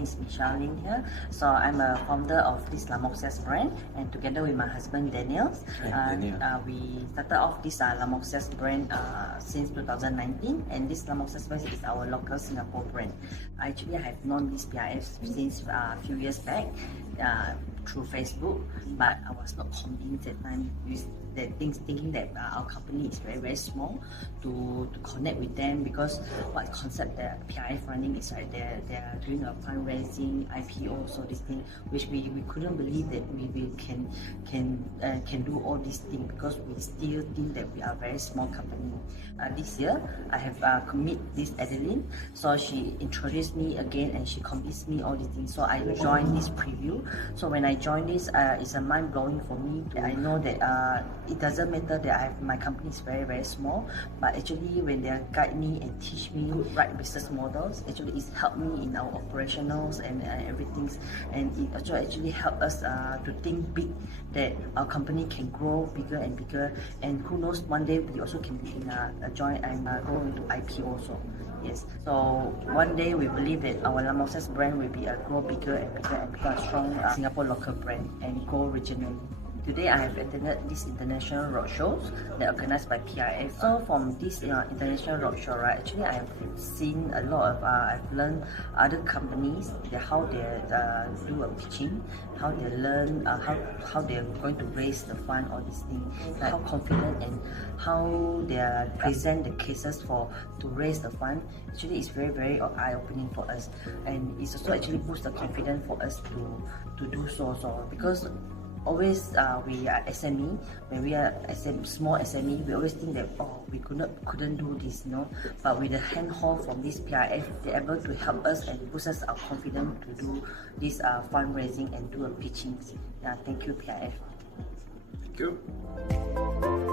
name is Ling here. So I'm a founder of this Lamoxias brand, and together with my husband Daniel, we started off this Lamoxias brand since 2019, and this Lamoxias brand is our local Singapore brand. I have known this PIF since a few years back through Facebook, but I was not convinced at the time with thinking that our company is very small to connect with them, because what concept that PIF running is right, they're doing a fundraising, IPO, so this thing, which we couldn't believe that we can do all these things, because we still think that we are a very small company. This year I have commit this Adeline, so she introduced me again and she convinced me all these things, so I joined this preview. So when I joined this, it's a mind blowing for me. I know that it doesn't matter that my company is very small, but actually when they guide me and teach me right business models, actually it's helped me in our operationals and everything, and it also actually helped us to think big, that our company can grow bigger and bigger, and who knows, one day we also can join and go into IPO also. Yes, so one day we believe that our Lamoxias brand will be grow bigger and bigger and become a strong Singapore local brand and go regionally. Today I have attended this international roadshows that are organized by PIF. So from this international roadshow, right, actually I have seen a lot of, I've learned other companies, how they do a pitching, how they learn, how they're going to raise the fund, all these things, like how confident and how they present the cases to raise the fund. Actually it's very eye-opening for us, and it's also actually boosts the confidence for us to do so, because always we are SME. When we are small SME, we always think that we couldn't do this, but with the handhold from this PIF, they're able to help us and boost us our confidence to do this fundraising and do a pitching. Thank you, PIF. Thank you.